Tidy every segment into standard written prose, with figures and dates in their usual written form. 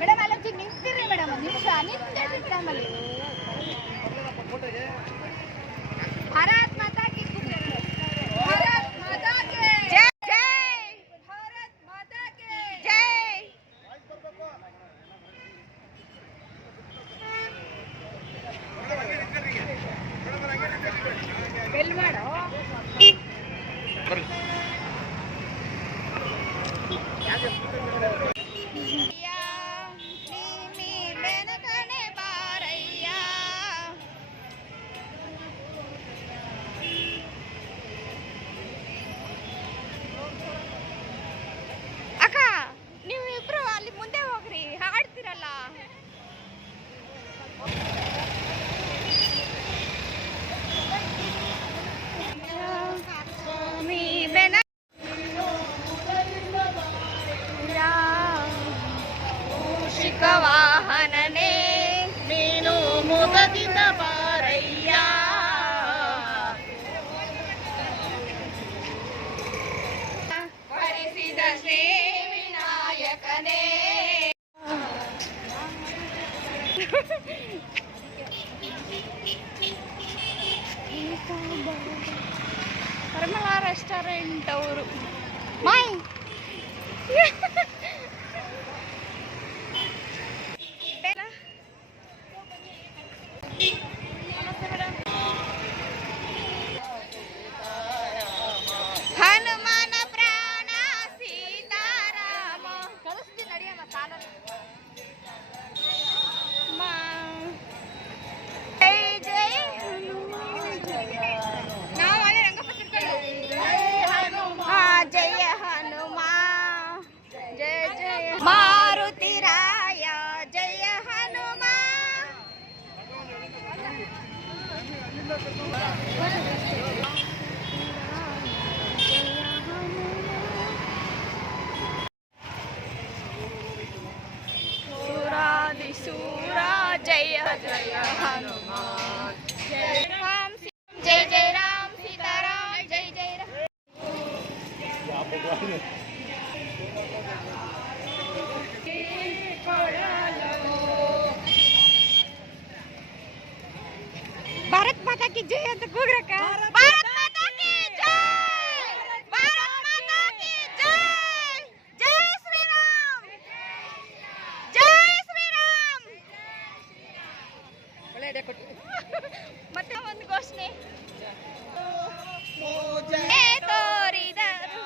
ಮೇಡಮ್ ಅಲ್ಲೊಂಚಿ ನಿಂತಿರಿ ಮೇಡಮ್, ನಿಮಿಷ ನಿಂತಿರಿ ಮೇಡಮ್ ಅಲ್ಲಿ. ಭಾರತ್ ಮಾತಾ ಕಿ ಭಾರತ್ ಮಾತಾ ಕಿ ಜೈ, ಭಾರತ್ ಮಾತಾ ಕಿ ಜೈ. ಬೆಲ್ ಮಾಡೋ ಅಕ್ಕ, ನೀವು ಇಬ್ರು ಅಲ್ಲಿ ಮುಂದೆ ಹೋಗ್ರಿ, ಹಾಡ್ತಿರಲ್ಲ. ವಾಹನನೇ ನೀನು ಮುದದಿಂದ ಬಾರಯ್ಯ, ಪರಿಸಿದ ಶ್ರೀ ವಿನಾಯಕನೇ. ಪರಿಮಳ ರೆಸ್ಟೋರೆಂಟ್ ಅವರು ಮಾಯ್ ಹನುಮಾನ ಪ್ರಾಣ ಸೀತಾರಾಮ ಕಳಿಸ್ತೀನಿ ನಡಿಯಮ್ಮ ಸಾಲ. ಜೈ ಜೈ ನಾವು ಅದೇ ರಂಗಪ್ಪ ತಿಳ್ಕೊಳ್ಳು. ಜಯ ಹನುಮ ಜಯ ಜಯ ಮಾರುತಿ ರಾಯ ಜಯ ಹನುಮ. सूर जय जय हनुमान, जय राम जय जय राम सीताराम जय जय राम. भारत माता की जय ಅಂತ ಕೂಗ್ರಕ್ಕ. ಭಾರತ್ ಮಾತಾ ಕಿ ಜೈ, ಭಾರತ್ ಮಾತಾ ಕಿ ಜೈ. ಜೈ ಶ್ರೀರಾಮ್, ಜೈ ಶ್ರೀರಾಮ್. ಮತ್ತೆ ಒಂದು ಘೋಷಣೆ ತೋರಿದರು.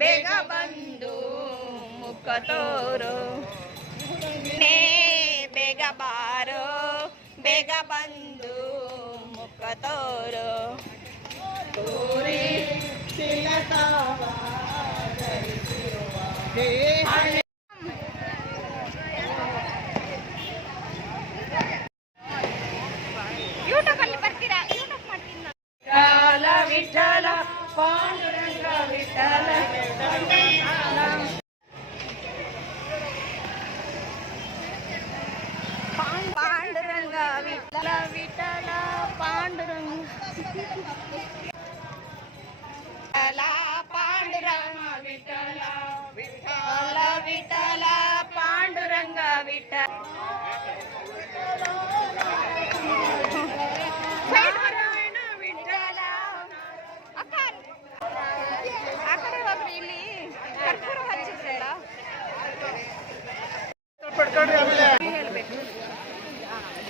ಬೇಗ ಬಂದು ಮುಖ ತೋರು, ಬೇಗ ಬಾರೋ ಬೇಗ ಬಂದು ಮುಖ ತೋರು. ತೋರಿ ಯೂಟ್ಯೂಬ್ ಅಲ್ಲಿ ಬರ್ತೀರಾ? ಯೂಟ್ಯೂಬ್ ಮಾಡ್ತೀನಿ ನಾನು. ವಿಠಲ ಪಾಂಡುರಂಗ ವಿಠಲ ಪಾಂಡುರಂಗ ವಿಠಲ ವಿಠಲ ಪಾಂಡುರಂಗ ಪಾಂಡುರಂಗ ವಿಠಲ ವಿಠಲ ವಿಠಲ ಪಾಂಡುರಂಗ ವಿಠಲ. ವಿಠಲ ಅಕ್ಕ ಆ ಕಡೆ ಹೋಗ್ರಿ, ಇಲ್ಲಿ ಕರ್ಪೂರ ಹಚ್ಚಿದ್ರಲ್ಲ ಹೇಳ್ಬೇಕು.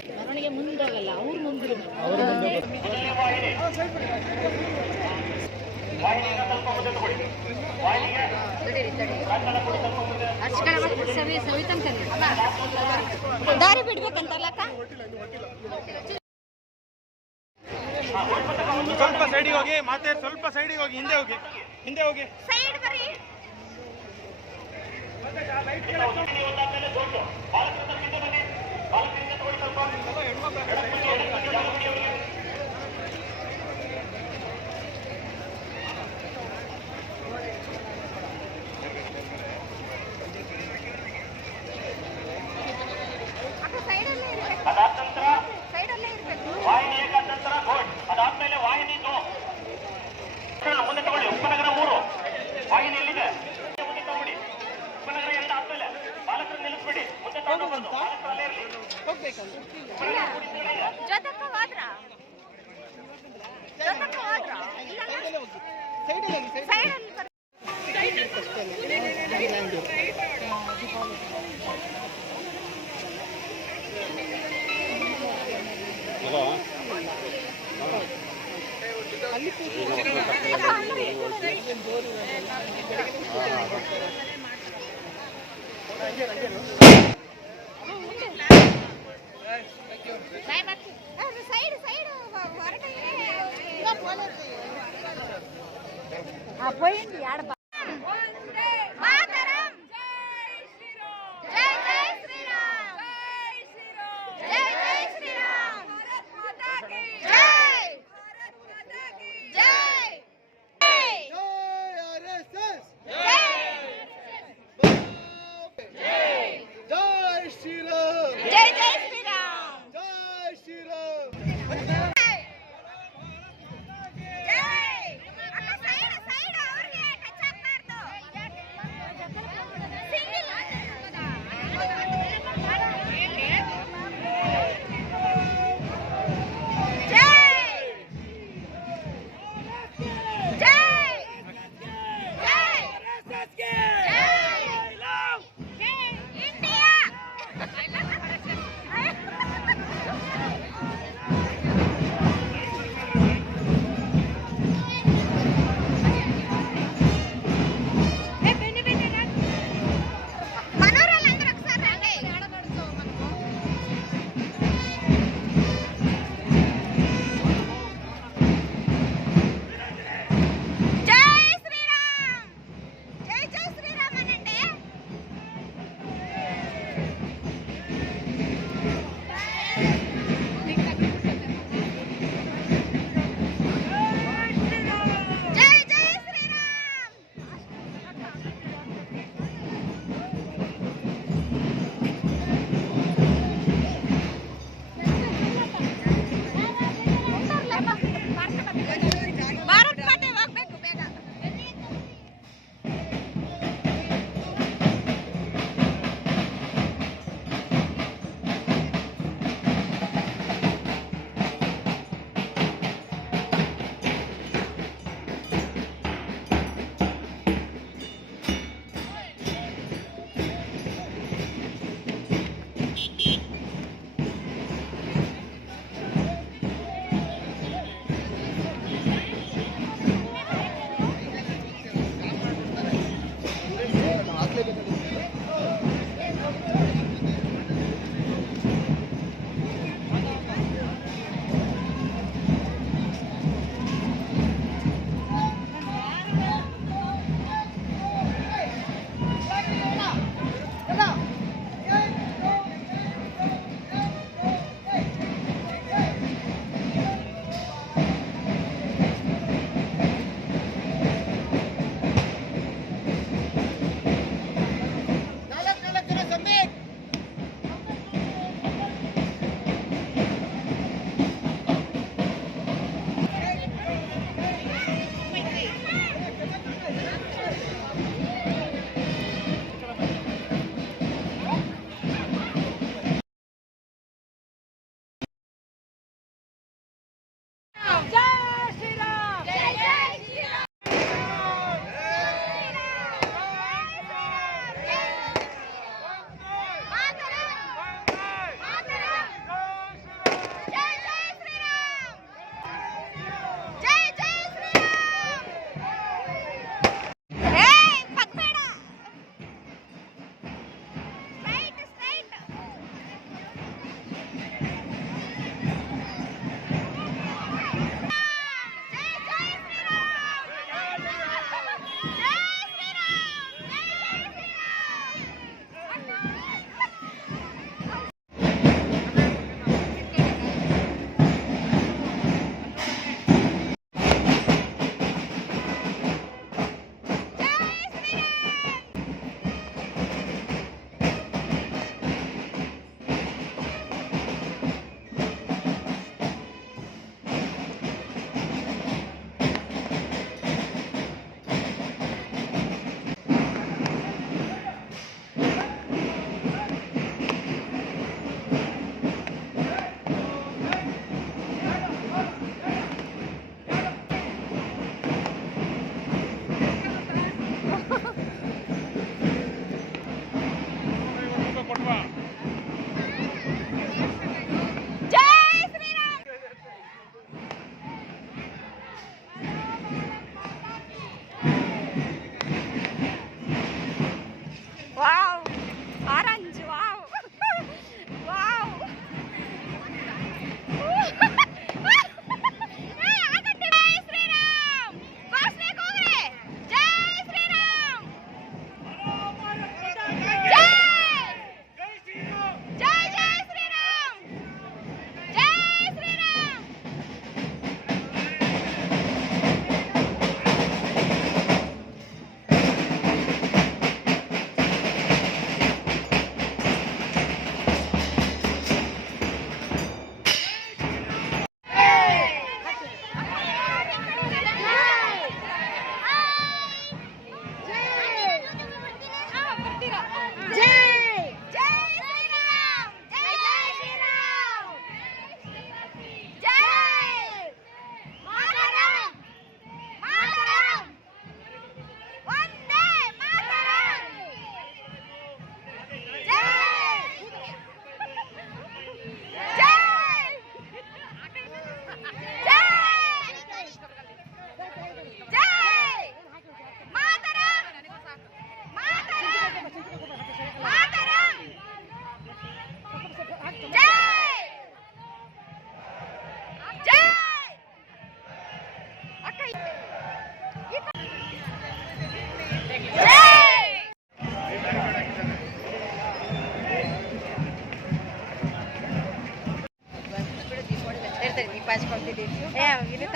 ಮೆರವಣಿಗೆ ಮುಂದೋಗಲ್ಲ, ಅವ್ರು ಮುಂದೆ ದಾರಿ ಬಿಡ್ಬೇಕಂತಲ್ಲಕ್ಕ. ಸ್ವಲ್ಪ ಸೈಡಿಗೆ ಹೋಗಿ, ಮತ್ತೆ ಸ್ವಲ್ಪ ಸೈಡಿಗೆ ಹೋಗಿ, ಹಿಂದೆ ಹೋಗಿ, ಹಿಂದೆ ಹೋಗಿ, ಸೈಡ್ ಬರ್ರಿ. ಹೋಗ್ಬೇಕಂತ ಜೊತೆಗೆ ಹೋದ್ರ ಸೈಡಲ್ಲಿ పోయింది ఆడ మాతరం జై జై శ్రీరామ్ జై జై శ్రీరామ్ భారత్ మాతా కీ జై భారత్ మాతా కీ జై जय श्री राम जय जय श्री राम जय श्री राम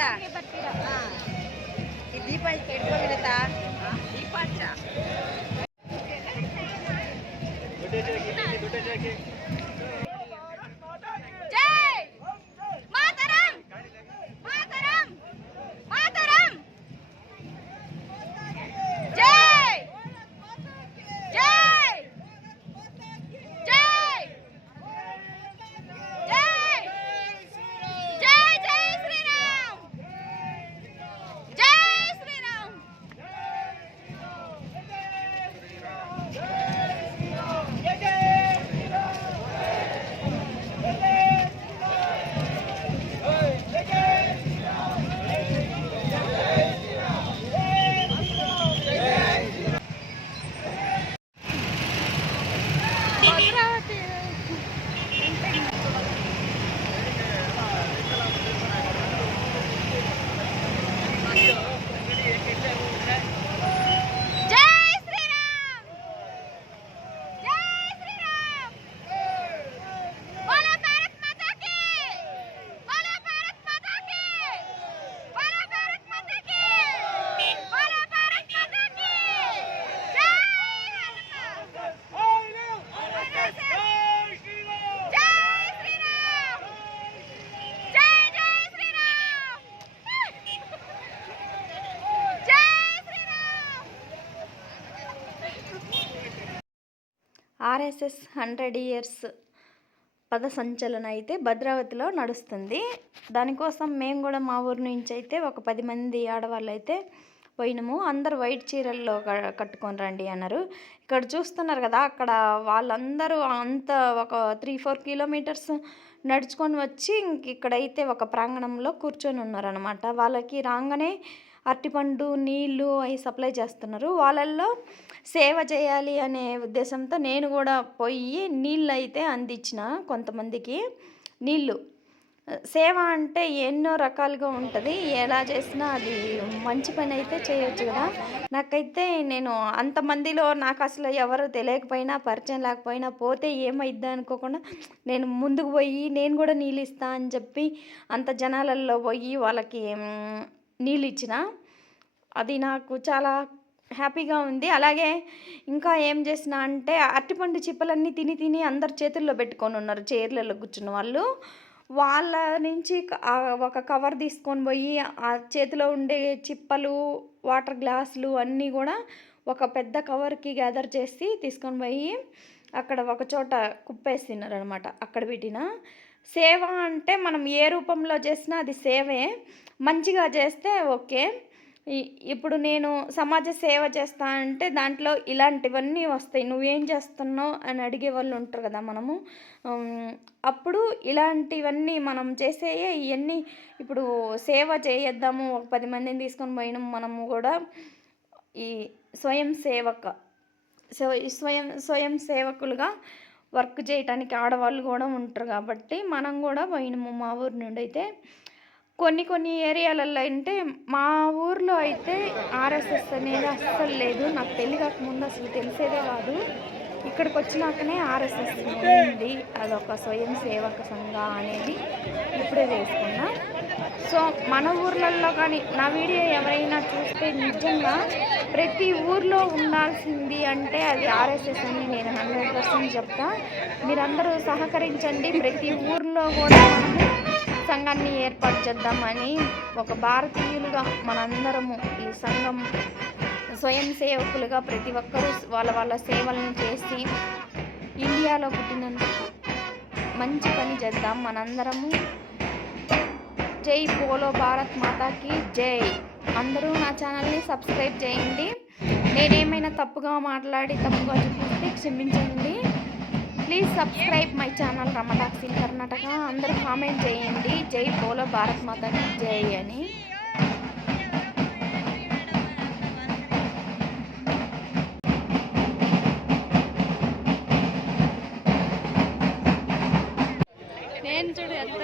ವಿನಿತಾ ಈ ದೀಪ ಇಟ್ಕೊ ವಿನಿತಾ ದೀಪ ಹಚ್ಚ జై మాతరం మాతరం మాతరం జై జై జై జై జై జై శ్రీరామ్ జై శ్రీరామ్ భద్రావతి జై శ్రీరామ్ జై శ్రీరామ్ బోలో భారత్ మాతా కీ బోలో భారత్ మాతా కీ బోలో భారత్ మాతా కీ బోలో భారత్ మాతా కీ జై జై శ్రీరామ్ జై జై శ్రీరామ్ జై శ్రీరామ్ ఆర్ఎస్ఎస్ 100 ఇయర్స్ పద సంచలన అయితే భద్రావతిలో నడుస్తుంది. దానికోసం మేము కూడా మా ఊరు నుంచి అయితే ఒక 10 మంది ఆడవాళ్ళు అయితే పోయినాము. అందరు వైట్ చీరల్లో కట్టుకొని రండి అన్నారు. ఇక్కడ చూస్తున్నారు కదా, అక్కడ వాళ్ళందరూ అంత ఒక 3-4 కిలోమీటర్స్ నడుచుకొని వచ్చి ఇక్కడైతే ఒక ప్రాంగణంలో కూర్చొని ఉన్నారనమాట. వాళ్ళకి రాగానే అరటిపండు నీళ్ళు అవి సప్లై చేస్తున్నారు. వాళ్ళల్లో సేవ చేయాలి అనే ఉద్దేశంతో నేను కూడా పోయి నీళ్ళు అయితే అందించిన కొంతమందికి. నీళ్ళు సేవ అంటే ఎన్నో రకాలుగా ఉంటుంది, ఎలా చేసినా అది మంచి పని అయితే చేయొచ్చు కదా. నాకైతే నేను అంతమందిలో నాకు అసలు ఎవరు తెలియకపోయినా పరిచయం లేకపోయినా పోతే ఏమైద్దా అనుకోకుండా నేను ముందుకు పోయి నేను కూడా నీళ్ళు ఇస్తా అని చెప్పి అంత జనాలలో పోయి వాళ్ళకి నీళ్ళు ఇచ్చిన. అది నాకు చాలా హ్యాపీగా ఉంది. అలాగే ఇంకా ఏం చేసిన అంటే అరటిపండు చిప్పలన్నీ తిని అందరు చేతుల్లో పెట్టుకొని ఉన్నారు. చైర్లలో కూర్చున్న వాళ్ళు వాళ్ళ నుంచి ఒక కవర్ తీసుకొని పోయి ఆ చేతిలో ఉండే చిప్పలు వాటర్ గ్లాసులు అన్నీ కూడా ఒక పెద్ద కవర్కి గ్యాదర్ చేసి తీసుకొని పోయి అక్కడ ఒక చోట కుప్పేస్తున్నారు అనమాట. అక్కడ పెట్టిన సేవ అంటే మనం ఏ రూపంలో చేసినా అది సేవే. మంచిగా చేస్తే ఓకే. ఇప్పుడు నేను సమాజ సేవ చేస్తా అంటే దాంట్లో ఇలాంటివన్నీ వస్తాయి. నువ్వేం చేస్తున్నావు అని అడిగే వాళ్ళు ఉంటారు కదా మనము. అప్పుడు ఇలాంటివన్నీ మనం చేసేయే ఇవన్నీ ఇప్పుడు సేవ చేద్దాము. ఒక 10 మందిని తీసుకొని పోయినాము. మనము కూడా ఈ స్వయం సేవకులుగా వర్క్ చేయటానికి ఆడవాళ్ళు కూడా ఉంటారు కాబట్టి మనం కూడా పోయినాము. మా ఊరి నుండి అయితే కొన్ని ఏరియాలలో అంటే మా ఊర్లో అయితే ఆర్ఎస్ఎస్ అనేది అస్సలు లేదు. నాకు పెళ్ళి కాకముందు అసలు తెలిసేదే కాదు. ఇక్కడికి వచ్చినాకనే ఆర్ఎస్ఎస్ ఉంది, అదొక స్వయం సేవక సంఘ అనేది ఇప్పుడే తెలుసుకున్నా. సో మన ఊర్లలో కానీ నా వీడియో ఎవరైనా చూస్తే నిజంగా ప్రతి ఊర్లో ఉండాల్సింది అంటే అది ఆర్ఎస్ఎస్ అని నేను 100% చెప్తా. మీరందరూ సహకరించండి. ప్రతి ఊర్లో కూడా మనము సంఘాన్ని ఏర్పాటు చేద్దామని ఒక భారతీయులుగా మనందరము ఈ సంఘం స్వయం సేవకులుగా ప్రతి ఒక్కరూ వాళ్ళ సేవలను చేసి ఇండియాలో పుట్టినందుకు మంచి పని చేద్దాం మనందరము. జై బోలో భారత్ మాతాకి జై. అందరూ నా ఛానల్ని సబ్స్క్రైబ్ చేయండి. నేనేమైనా తప్పుగా మాట్లాడి తప్పుగా చూపిస్తే క్షమించండి. ప్లీజ్ సబ్స్క్రైబ్ మై ఛానల్ రమటాక్స్ ఇన్ కర్ణాటక. అందరూ కామెంట్ చేయండి జై బోలో భారత్ మాతాకి జై అని. నేను చూడు ఎంత